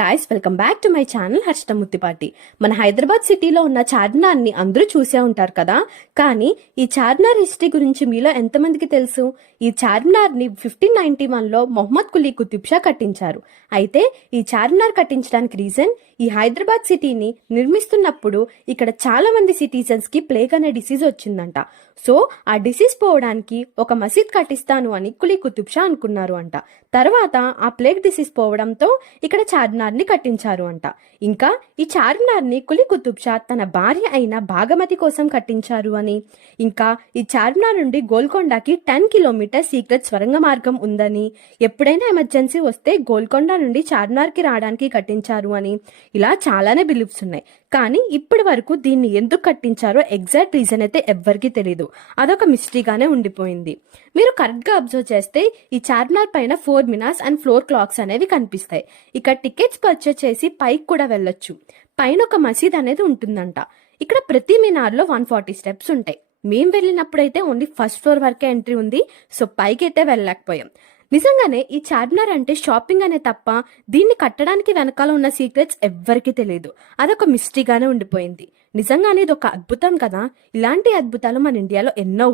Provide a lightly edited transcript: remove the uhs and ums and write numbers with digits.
Guys, welcome back to my channel Harshita Muthipati. మన హైదరాబాద్ సిటీలో ఉన్న చార్మినార్ ని అందరూ చూసే ఉంటారు కదా. కానీ ఈ చార్మినార్ హిస్టరీ గురించి మీలో ఎంతమందికి తెలుసు? ఈ చార్మినార్ ని 1591లో మొహమ్మద్ కులీ కుతుబ్ షా కట్టించారు. అయితే ఈ చార్మినార్ కట్టించడానికి రీజన్, ఈ హైదరాబాద్ సిటీని నిర్మిస్తున్నప్పుడు ఇక్కడ చాలా మంది సిటిజన్స్ కి ప్లేగ్ అనే డిసీజ్ వచ్చిందంట. సో ఆ డిసీజ్ పోవడానికి ఒక మసీద్ కట్టిస్తాను అని కులీ కుతుబ్ షా అనుకున్నారు అంట. తర్వాత ఆ ప్లేగ్ డిసీజ్ పోవడంతో ఇక్కడ చార్మినార్ ని కట్టించారు అంట. ఇంకా ఈ చార్మినార్ ని కులీ కుతుబ్ షా తన భార్య అయిన భాగమతి కోసం కట్టించారు అని, ఇంకా ఈ చార్మినార్ నుండి గోల్కొండకి 10 కిలోమీటర్ సీక్రెట్ స్వరంగ మార్గం ఉందని, ఎప్పుడైనా ఎమర్జెన్సీ వస్తే గోల్కొండ నుండి చార్మినార్ కి రావడానికి కట్టించారు అని, ఇలా చాలానే బిలీఫ్స్ ఉన్నాయి. కానీ ఇప్పటి వరకు దీన్ని ఎందుకు కట్టించారో ఎగ్జాక్ట్ రీజన్ అయితే ఎవ్వరికీ తెలియదు. అదొక మిస్టరీగానే ఉండిపోయింది. మీరు కరెక్ట్ గా అబ్జర్వ్ చేస్తే ఈ చార్మినార్ పైన 4 మినార్స్ అండ్ ఫ్లోర్ క్లాక్స్ అనేవి కనిపిస్తాయి. ఇక్కడ టికెట్స్ పర్చేస్ చేసి పైకి కూడా వెళ్ళొచ్చు. పైన ఒక మసీద్ అనేది ఉంటుందంట. ఇక్కడ ప్రతి మినార్ లో 140 స్టెప్స్ ఉంటాయి. మేము వెళ్ళినప్పుడైతే ఓన్లీ ఫస్ట్ ఫ్లోర్ వరకే ఎంట్రీ ఉంది. సో పైకి అయితే వెళ్ళలేకపోయాం. నిజంగానే ఈ చార్మినార్ అంటే షాపింగ్ అనే తప్ప దీన్ని కట్టడానికి వెనకాల ఉన్న సీక్రెట్స్ ఎవ్వరికీ తెలియదు. అదొక మిస్టరీగానే ఉండిపోయింది. నిజంగానే ఇది ఒక అద్భుతం కదా. ఇలాంటి అద్భుతాలు మన ఇండియాలో ఎన్నో